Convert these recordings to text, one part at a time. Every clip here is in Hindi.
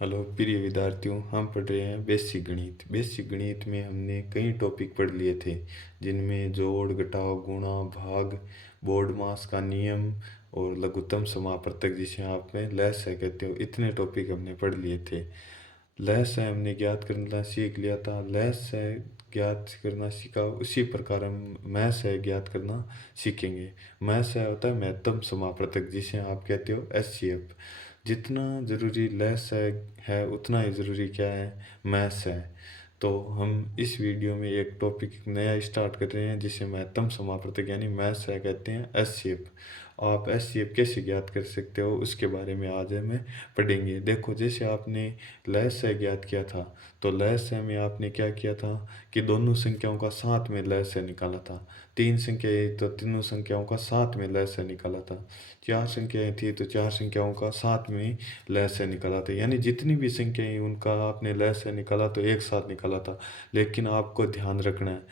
हेलो प्रिय विद्यार्थियों, हम पढ़ रहे हैं बेसिक गणित। बेसिक गणित में हमने कई टॉपिक पढ़ लिए थे, जिनमें जोड़, घटाव, गुणा, भाग, बोर्डमास का नियम और लघुत्तम समापवर्तक, जिसे आप में लसाअ कहते हो। इतने टॉपिक हमने पढ़ लिए थे। लसाअ हमने ज्ञात करना सीख लिया था। लसाअ ज्ञात करना सीखा, उसी प्रकार हम महसाअ ज्ञात करना सीखेंगे। महसाअ होता है महत्तम समापवर्तक, जिसे आप कहते हो एचसीएफ। जितना ज़रूरी लसाअ है उतना ही ज़रूरी क्या है, महसाअ। तो हम इस वीडियो में एक टॉपिक नया स्टार्ट कर रहे हैं, जिसे महत्तम समापवर्तक यानी महसाअ कहते हैं, एचसीएफ। आप एचसीएफ कैसे ज्ञात कर सकते हो, उसके बारे में आज हमें पढ़ेंगे। देखो, जैसे आपने लसाअ ज्ञात किया था, तो लसाअ में आपने क्या किया था कि दोनों संख्याओं का साथ में लसाअ निकाला था। तीन संख्याएं तो तीनों संख्याओं का साथ में लसाअ निकाला था। चार संख्याएं थी तो चार संख्याओं का साथ में लसाअ निकाला था। यानी जितनी भी संख्याएं उनका आपने लसाअ निकाला तो एक साथ निकाला था। लेकिन आपको ध्यान रखना है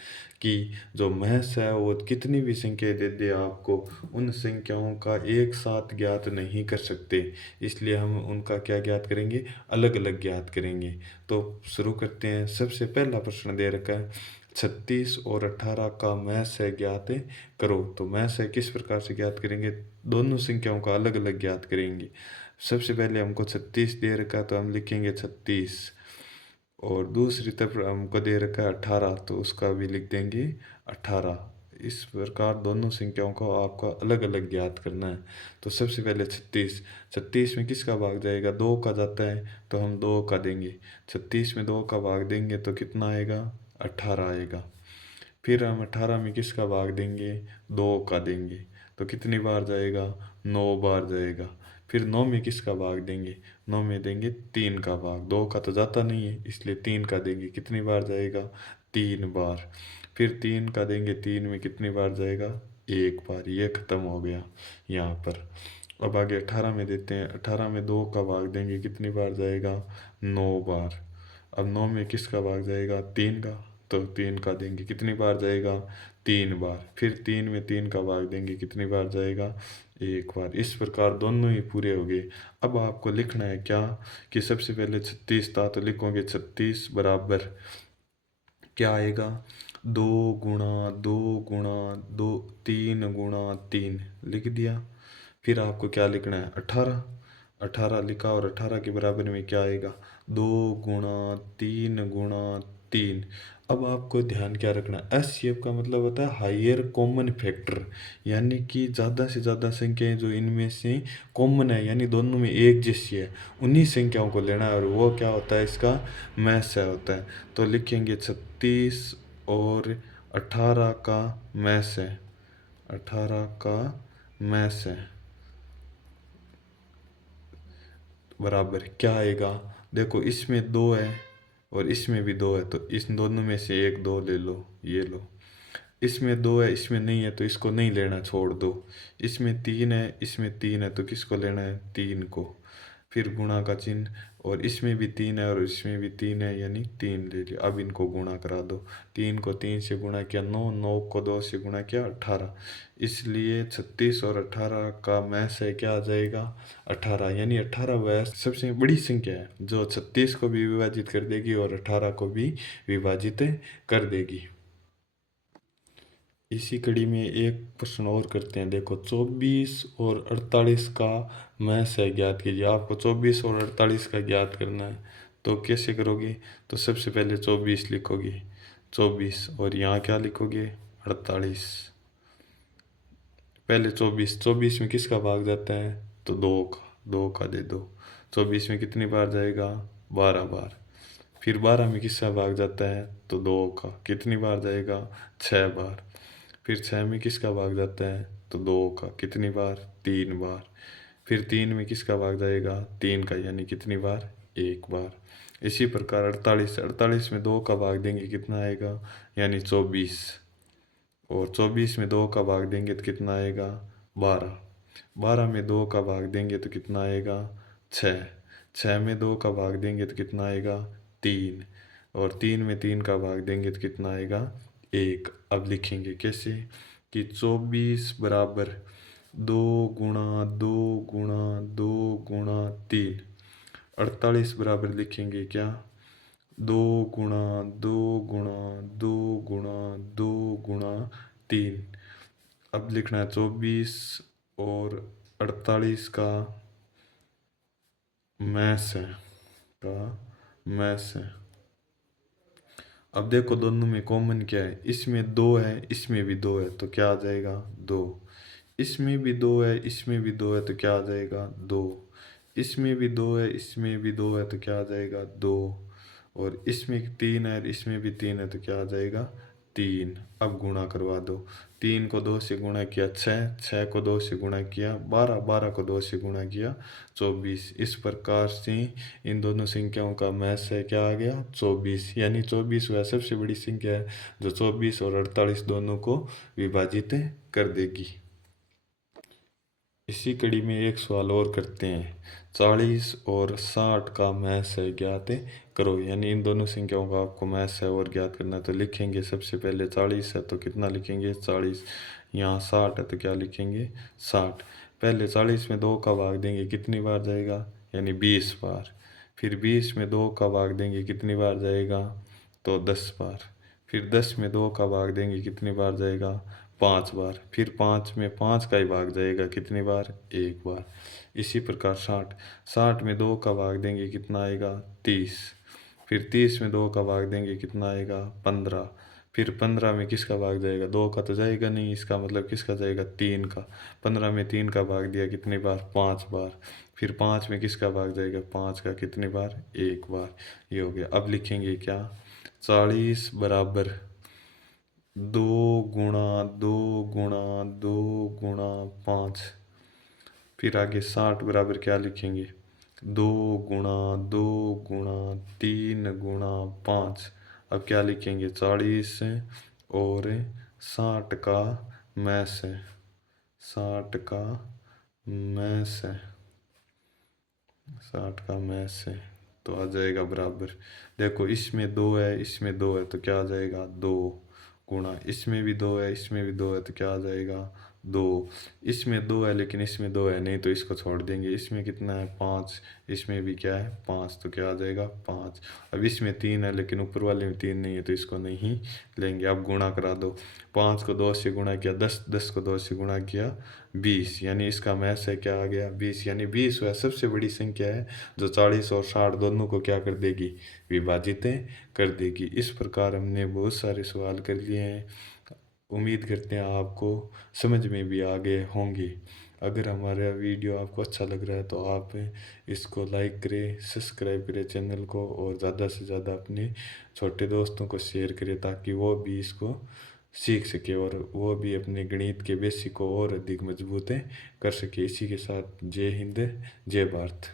कि जो महस है वो कितनी भी संख्याएं दे दे आपको, उन संख्याओं का एक साथ ज्ञात नहीं कर सकते। इसलिए हम उनका क्या ज्ञात करेंगे, अलग अलग ज्ञात करेंगे। तो शुरू करते हैं। सबसे पहला प्रश्न दे रखा है, 36 और 18 का महस ज्ञात करो। तो महस किस प्रकार से ज्ञात करेंगे, दोनों संख्याओं का अलग अलग ज्ञात करेंगे। सबसे पहले हमको 36 दे रखा, तो हम लिखेंगे 36, और दूसरी तरफ हमको दे रखा है 18, तो उसका भी लिख देंगे 18। इस प्रकार दोनों संख्याओं को आपका अलग अलग ज्ञात करना है। तो सबसे पहले 36, 36 में किसका भाग जाएगा, दो का जाता है, तो हम दो का देंगे। 36 में दो का भाग देंगे तो कितना आएगा, 18 आएगा। फिर हम 18 में किसका भाग देंगे, दो का देंगे, तो कितनी बार जाएगा, 9 बार जाएगा। फिर 9 में किसका भाग देंगे, 9 में देंगे तीन का भाग। दो का तो जाता नहीं है, इसलिए तीन का देंगे, कितनी बार जाएगा, तीन बार। फिर तीन का देंगे, तीन में कितनी बार जाएगा, एक बार। ये खत्म हो गया यहाँ पर। अब आगे 18 में देते हैं। 18 में दो का भाग देंगे, कितनी बार जाएगा, 9 बार। अब 9 में किसका भाग जाएगा, तीन का, तो तीन का देंगे, कितनी बार जाएगा, तीन बार। फिर तीन में तीन का भाग देंगे, कितनी बार जाएगा, एक बार। इस प्रकार दोनों ही पूरे हो गए। अब आपको लिखना है क्या, कि सबसे पहले 36 था, तो लिखोगे 36 बराबर क्या आएगा, दो गुणा दो गुणा दो, तीन गुणा तीन, लिख दिया। फिर आपको क्या लिखना है, 18। 18 लिखा, और 18 के बराबर में क्या आएगा, दो गुणा तीन। अब आपको ध्यान क्या रखना है, एस शेप का मतलब होता है हायर कॉमन फैक्टर, यानी कि ज़्यादा से ज़्यादा संख्याएं जो इनमें से कॉमन है, यानी दोनों में एक जैसी है, उन्हीं संख्याओं को लेना है, और वो क्या होता है, इसका मैस होता है। तो लिखेंगे 36 और 18 का मैस है, 18 का मैस है बराबर क्या आएगा। देखो, इसमें दो है और इसमें भी दो है, तो इस दोनों में से एक दो ले लो, ये लो। इसमें दो है, इसमें नहीं है, तो इसको नहीं लेना, छोड़ दो। इसमें तीन है, इसमें तीन है, तो किसको लेना है, तीन को। फिर गुणा का चिन्ह, और इसमें भी तीन है और इसमें भी तीन है, यानी तीन ले लिया। अब इनको गुणा करा दो। तीन को तीन से गुणा किया 9, 9 को दो से गुणा किया 18। इसलिए 36 और 18 का मैस है, क्या आ जाएगा, 18। यानी 18 वह सबसे बड़ी संख्या है जो 36 को भी विभाजित कर देगी और 18 को भी विभाजित कर देगी। इसी कड़ी में एक प्रश्न और करते हैं। देखो, 24 और 48 का मैस है, ज्ञात कीजिए। आपको 24 और 48 का ज्ञात करना है, तो कैसे करोगे, तो सबसे पहले 24 लिखोगे, 24, और यहाँ क्या लिखोगे, 48। पहले 24, 24 में किसका भाग जाता है, तो दो का, दो का दे दो। 24 में कितनी बार जाएगा, 12 बार। फिर 12 में किसका भाग जाता है, तो दो का, कितनी बार जाएगा, 6 बार। फिर 6 में किसका भाग जाता है, तो दो का, कितनी बार, तीन बार। फिर तीन में किसका भाग जाएगा, तीन का, यानी कितनी बार, एक बार। इसी प्रकार 48, 48 में दो का भाग देंगे, कितना आएगा, यानी 24, और 24 में दो का भाग देंगे तो कितना आएगा, 12। 12 में दो का भाग देंगे तो कितना आएगा, 6। 6 में दो का भाग देंगे तो कितना आएगा, तीन, और तीन में तीन का भाग देंगे तो कितना आएगा, एक। अब लिखेंगे कैसे, कि 24 बराबर दो गुणा दो गुणा दो गुणा तीन। 48 बराबर लिखेंगे क्या, 2 गुणा 2 गुणा 2 गुणा 3। अब लिखना है 24 और 48 का मैस है, का मैस है। अब देखो दोनों में कॉमन क्या है, इसमें 2 है, इसमें भी 2 है, तो क्या आ जाएगा 2। इसमें भी 2 है, इसमें भी 2 है, तो क्या आ जाएगा 2। इसमें भी 2 है, इसमें भी 2 है, तो क्या आ जाएगा 2। और इसमें 3 है, इसमें भी 3 है, तो क्या आ जाएगा 3। अब गुणा करवा दो, 3 को 2 से गुणा किया 6, 6 को 2 से गुणा किया 12, 12 को 2 से गुणा किया 24। इस प्रकार से इन दोनों संख्याओं का मैस है क्या आ गया 24, यानी 24 वह सबसे बड़ी संख्या है जो 24 और 48 दोनों को विभाजित कर देगी। इसी कड़ी में एक सवाल और करते हैं, 40 और 60 का मैस है ज्ञात करो, यानी इन दोनों संख्याओं का आपको मैस है और ज्ञात करना। तो लिखेंगे सबसे पहले 40 है तो कितना लिखेंगे 40, यहाँ 60 है तो क्या लिखेंगे 60। पहले 40 में 2 का भाग देंगे कितनी बार जाएगा, यानी 20 बार। फिर 20 में 2 का भाग देंगे कितनी बार जाएगा, तो 10 बार। फिर 10 में 2 का भाग देंगे कितनी बार जाएगा, 5 बार। फिर 5 में 5 का ही भाग जाएगा कितनी बार, 1 बार। इसी प्रकार 60, 60 में 2 का भाग देंगे कितना आएगा 30। फिर 30 में 2 का भाग देंगे कितना आएगा 15। फिर 15 में किसका भाग जाएगा, 2 का तो जाएगा नहीं, इसका मतलब किसका जाएगा 3 का। 15 में 3 का भाग दिया कितनी बार, 5 बार। फिर 5 में किसका भाग जाएगा, 5 का कितनी बार, 1 बार। ये हो गया। अब लिखेंगे क्या, 40 बराबर 2 गुणा 2 गुणा 2 गुणा 5। फिर आगे 60 बराबर क्या लिखेंगे, 2 गुणा 2 गुणा 3 गुणा 5। अब क्या लिखेंगे 40 और 60 का मैस है, 60 का मैस है, 60 का मैस है, तो आ जाएगा बराबर। देखो इसमें 2 है, इसमें 2 है, तो क्या आ जाएगा 2 गुणा, इसमें भी 2 है, इसमें भी 2 है, तो क्या आ जाएगा 2। इसमें 2 है लेकिन इसमें 2 है नहीं, तो इसको छोड़ देंगे। इसमें कितना है 5, इसमें भी क्या है 5, तो क्या आ जाएगा 5। अब इसमें 3 है लेकिन ऊपर वाले में 3 नहीं है, तो इसको नहीं लेंगे। अब गुणा करा दो, 5 को 2 से गुणा किया 10, 10 को 2 से गुणा किया 20, यानी इसका मैस है क्या आ गया 20। यानी 20 वह सबसे बड़ी संख्या है जो 40 और 60 दोनों को क्या कर देगी, विभाजित कर देगी। इस प्रकार हमने बहुत सारे सवाल कर लिए हैं। उम्मीद करते हैं आपको समझ में भी आ गए होंगे। अगर हमारा वीडियो आपको अच्छा लग रहा है तो आप इसको लाइक करें, सब्सक्राइब करें चैनल को, और ज़्यादा से ज़्यादा अपने छोटे दोस्तों को शेयर करें ताकि वो भी इसको सीख सके और वो भी अपने गणित के बेसिक को और अधिक मजबूत कर सके। इसी के साथ जय हिंद, जय भारत।